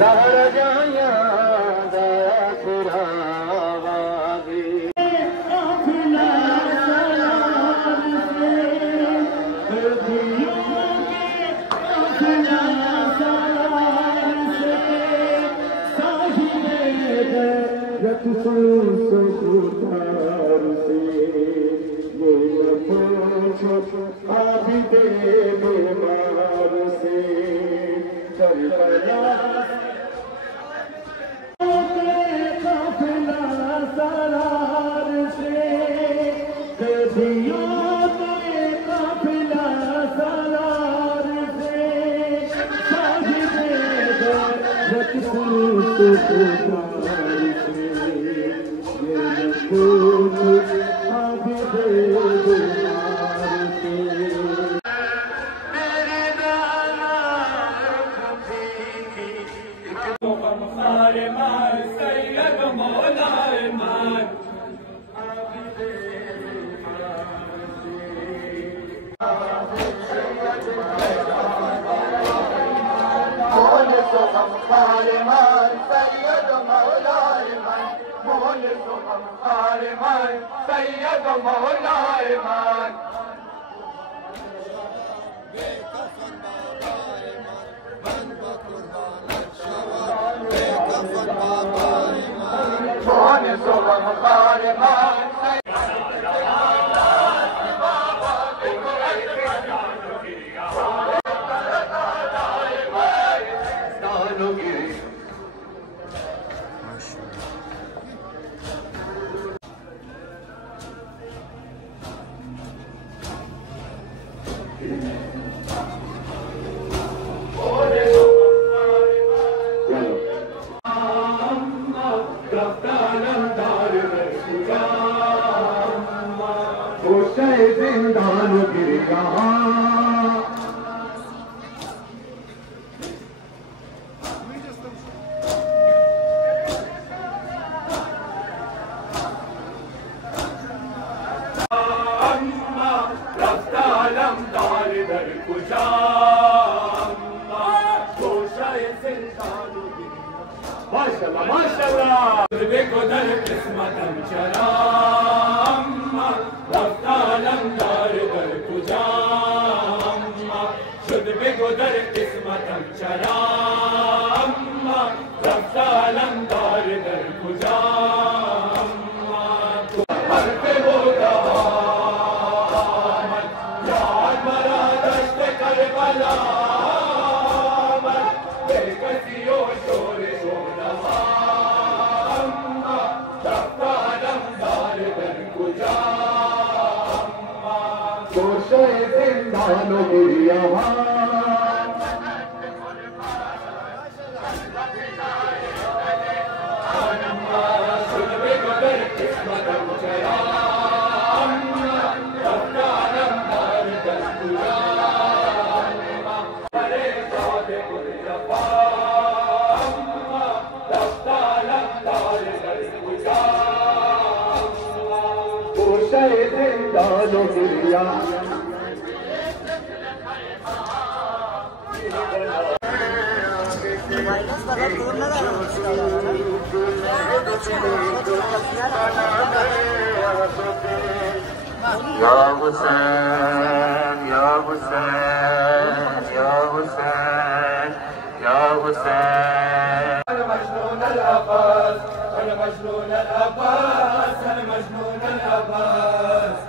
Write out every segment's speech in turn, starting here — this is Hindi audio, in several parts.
ज़हरा जाया खुरावागी आबिदे बीमार से करबला काफिला सरार से कदियों के काफिला सरार से साहिबे दरत सुल्तान से ये नफूस आबिदे सैयद मौलाए मान जिंदान गिर माशाल्लाह माशाल्लाह देखो दर किस्मत चला दर किस्मत चरा रफ्तालंदार दर खुजा हर पे वो याद मरा दस्त करबला बेकसियो शोर शोरवा रफ्तालंदार दर खुजा गोशे जिंदानो गिरिया जिंदानो गिरिया या हुसैन या हुसैन या हुसैन या हुसैन मजनून अल-अब्बास मजनून अल-अब्बास मजनून अल-अब्बास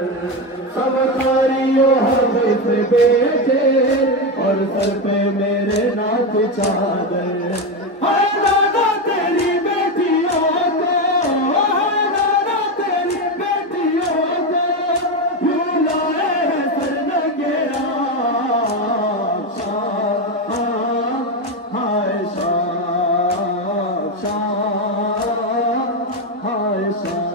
सब खारियों हर पे बेचे और सर पे मेरे नाथ चादर। हाय दादा तेरी बेटियों को, हाय दादा तेरी बेटियों को भूलाए है सर लगेरा। हाय शाह हाय शाह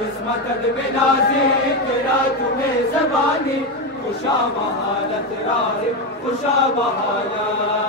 किस्मत बिनाजी तेरा तुम्हें ज़बानी खुशा बहालत राह खुशा बहालत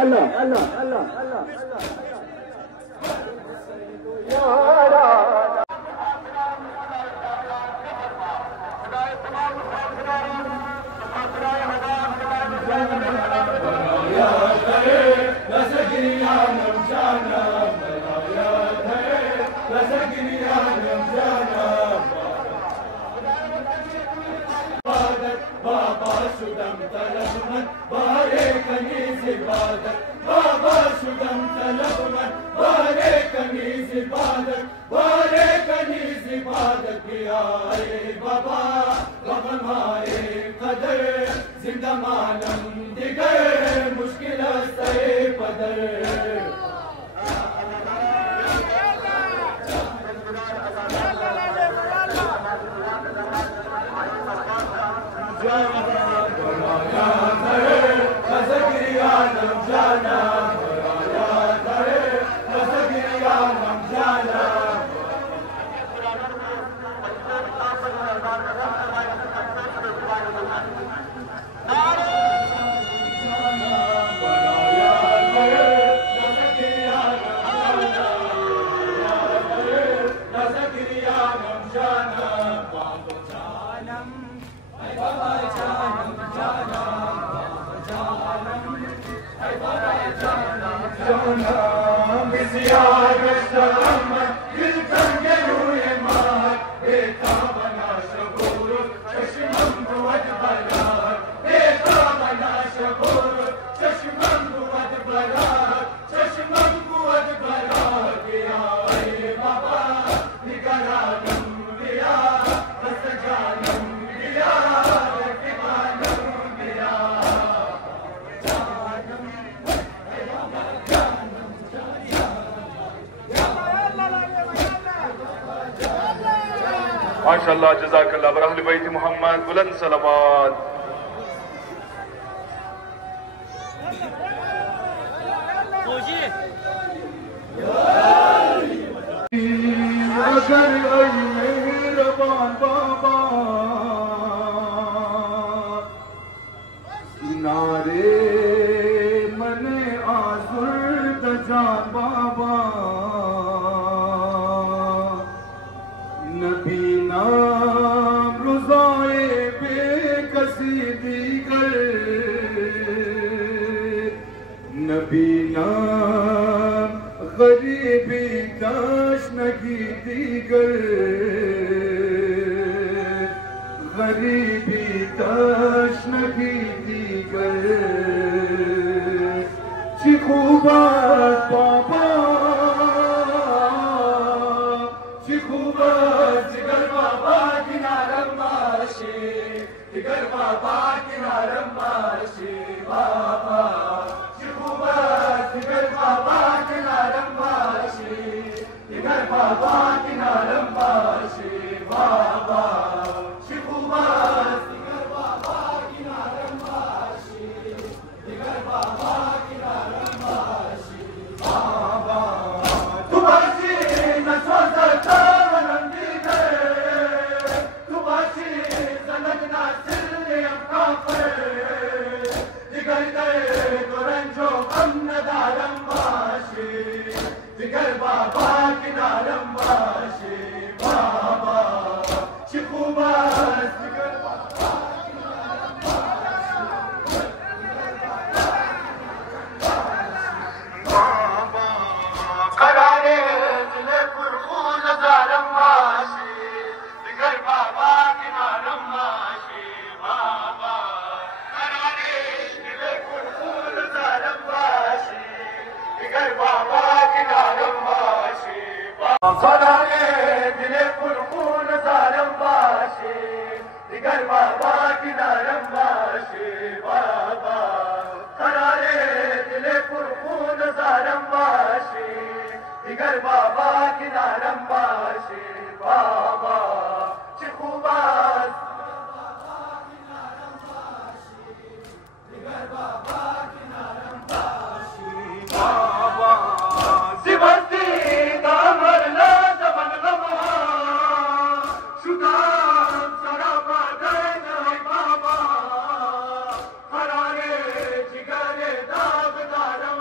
अल्लाह अल्लाह अल्लाह बाबा शुदम तलबमन बारे कनीज इबादत बाबा शुदम तलबमन बारे कनीज इबादत बारे कनीज इबादत आए बाबा गमाए कदर जिंदा मालम दिगर मुश्किल से पदर माशाअल्लाह जज़ाकल्लाह बरहल बैत मोहम्मद बुलंद सलावत। अगर मेहरबान बाबा नारे मने आज़ुर दजान बाबा नबी नाम रुज़ाए बेकसी दीगर नबी नाम गरीबी दाशनगी दीगर गरीबी दाशनगी दीगर चिखुबात बाबा चिखुबात जिगर बाबा किनारम माशे जिगर बाबा किनारम माशे बाबा चिखुबात जिगर बाबा किनारम माशे जिगर बाबा किनारम माशे बाबा चिखुबात जिगर बाबा किनारम माशे जिगर बाबा किनारम माशे बाबा तुबाशी न सोचता वनंदी दे तुबाशी जनक ना सिल्ले काफर जिगर दे गुरंजो अन्नदारम माशे जिगर बाबा किनारम माशे बाबा चिखुबात जिगर बाबा किनारम माशे बाबा करारे दिले पुरखून दारम माशे जिगर बाबा किनारम माशे बाबा करारे दिले पुरखून दारम माशे जिगर बाबा किनारम माशे करारे दिले पुरखून दारम माशे जिगर बाबा किनारम माशे बाबा करारे दिले पुरखून दारम माशे जिगर बाबा किनारम माशे बाबा चिखुबात जिगर बाबा किनारम माशे बाबा सिबती दामर ला जमन लम्हा शुदाम सराबा दैन है बाबा करारे जिगर दाग दारम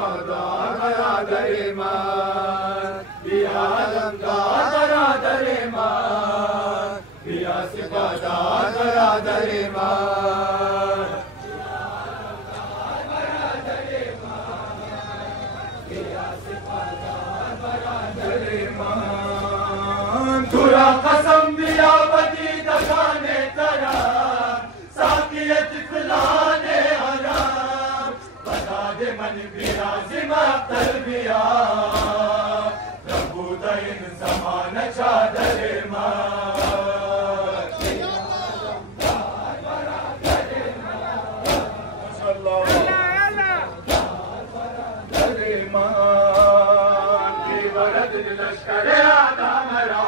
सिपादार बरादरे मान, बिया आलमदार बरादरे मान, बिया सिपादार बरादरे मान, तुरा कसम बिया बदी दगाने तरा, साकियत खिलाने हराम, बता दे मन बिया जिमा तलबिया, प्रभु दइन समान चादरे लश्करे आदा मरा,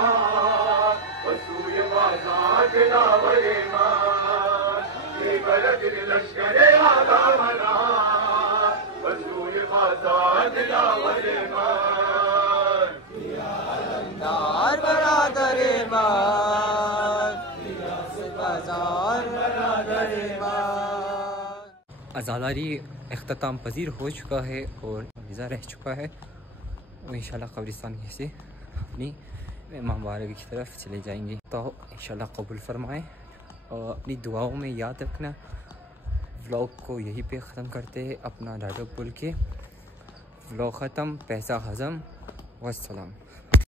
वसूय बाजार दिलावरे मान, लश्करे आदा मरा, वसूय बाजार दिलावरे मान, आलमदार बरादरे मान, बाजार बरादरे मान। अज़ादारी इख्तिताम पजीर हो चुका है और वीज़ा रह चुका है। और इंशाल्लाह कब्रिस्तान से अपनी इमाम बारगाह की तरफ चले जाएंगे। तो इंशाल्लाह कबूल फरमाएँ और अपनी दुआओं में याद रखना। व्लॉग को यहीं पे ख़त्म करते हैं अपना डायलॉग बोल के। व्लॉग ख़त्म, पैसा हज़म, वस्सलाम।